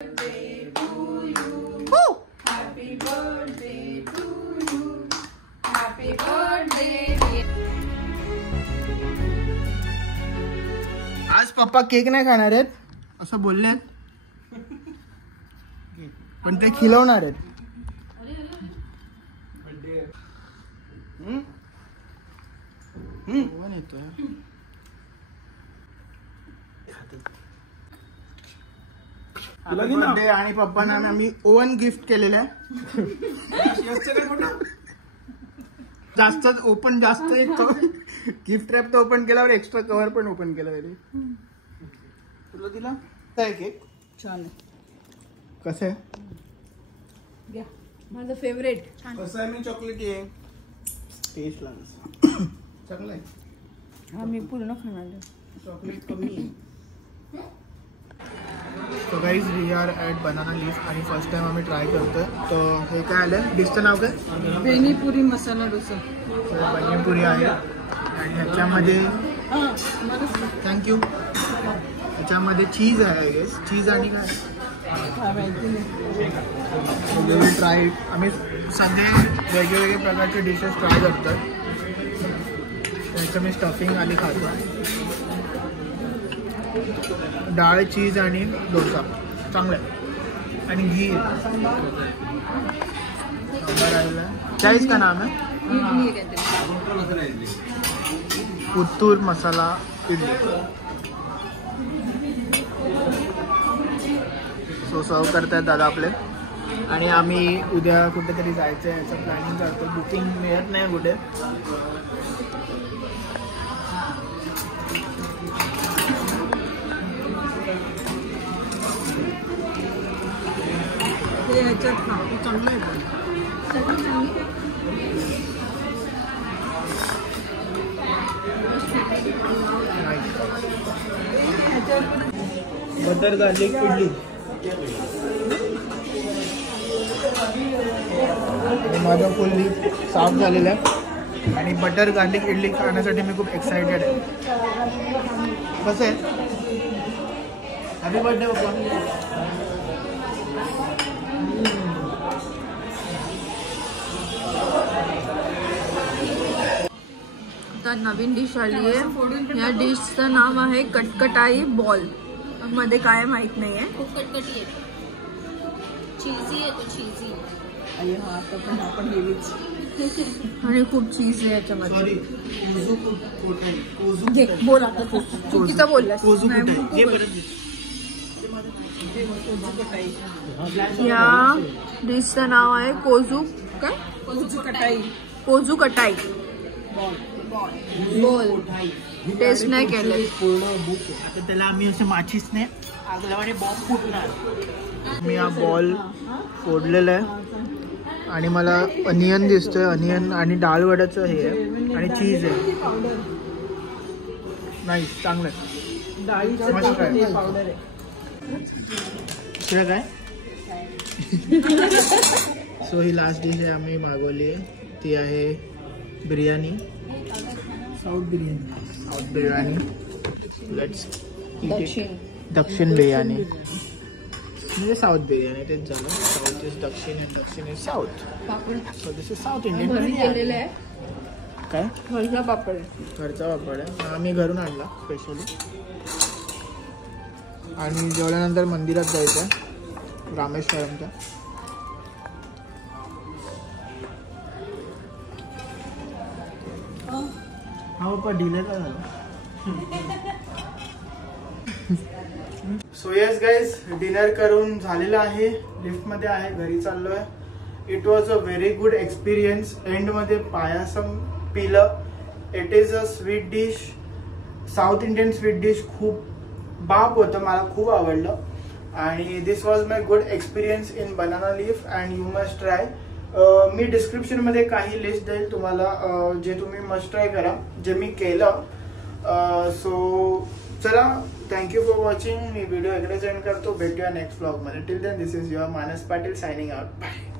birthday to you. Happy birthday to you. Happy birthday. आज पप्पा cake नाही खाणार आहेत असं बोलले आहेत, पण ते खिलवणार आहेत. बर्थडे आणि पप्पांना आम्ही ओव्हन गिफ्ट केलेलं आहे. जास्तच ओपन जास्त एक गिफ्ट रॅप तर ओपन केल्यावर एक्स्ट्रा कव्हर पण ओपन केलं तरी. तुला दिला काय केक? छान आहे. कसं आहे? माझं फेवरेट. कसं आहे? मी चॉकलेटी आहे. टेस्ट लागला चांगला आहे. हा मी पूर्ण खाणार आहे. चॉकलेट कमी आहे. तो guys we are at banana leaf आणि फर्स्ट टाइम आम्ही ट्राय करतोय. तर हे काय आलं? डिशचं नाव काय? बेनीपुरी मसाला डोसा. बेनीपुरी आहे आणि ह्याच्यामध्ये थँक्यू. ह्याच्यामध्ये चीज आहे आय गेस. चीज आणि काय ट्राय. आम्ही सगळे वेगवेगळे प्रकारचे डिशेस ट्राय करतो. त्याचं मी स्टफिंग आली खातो. डाळ, चीज आणि डोसा चांगला आहे आणि घी. क्या इसका नाम है? पुत्तूर मसाला इडली. सो सर्व करतायत दादा आपले आणि आम्ही उद्या कुठेतरी जायचं आहे याचं प्लॅनिंग करतो. बुकिंग मिळत नाही कुठे. चांगलं आहे बटर गार्लिक इडली. माझा फुल्ली साफ झालेला आहे आणि बटर गार्लिक इडली खाण्यासाठी मी खूप एक्सायटेड आहे. कसं आहे? हॅपी बर्थडे पप्पा. नवीन डिश आली आहे. या डिशचं नाव आहे कटकटाई बॉल. मध्ये काय माहित नाहीये. खूप कटकटी आहे. चीजी आहे तो. चीजी आणि खूप चीज आहे याच्यामध्ये. बोल आता. चुकीचं बोललास. या डिशचं नाव आहे कोजू काय? कोजू कटाई बोल. टेस्ट नाही केलं. आता त्याला आम्ही असे माचीसने आग लावणे बॉम्ब फुटणार. मी हा बॉल फोडलेला आहे आणि मला अनियन दिसतोय. अनियन आणि डाळ वड्याचं हे आहे आणि चीज आहे. नाही चांगलं आहे. मस्त आहे. काय सो ही लास्ट डिश आहे आम्ही मागवली आहे. ती आहे बिर्याणी. साऊथ बिर्याणी. लेट्स दक्षिण बिर्याणी म्हणजे साऊथ बिर्याणी. तेच झालं. साऊथ इज दक्षिण अँड दक्षिण is south. So this is south Indian biryani. काय घरचा पापड आहे. आम्ही घरून आणला स्पेशली. आणि जेवल्यानंतर मंदिरात जायचं आहे रामेश्वरमच्या. हा पप्पा डिले का झाला? सो येस गाईज डिनर करून झालेलं आहे. लिफ्टमध्ये आहे. घरी चाललो आहे. It was a very good experience. एंडमध्ये पायासम पिलं. It is a sweet dish. South Indian sweet dish. खूप बाप होतं. मला खूप आवडलं आणि this was my good experience in banana leaf and you must try. मी डिस्क्रिप्शनमध्ये काही लिस्ट देईल तुम्हाला जे तुम्ही मस्ट ट्राय करा जे मी केलं. सो चला थँक्यू फॉर वॉचिंग. मी व्हिडिओ इकडे सेंड करतो. भेटूया नेक्स्ट ब्लॉगमध्ये. Till then this is your Manas Patil signing out. Bye.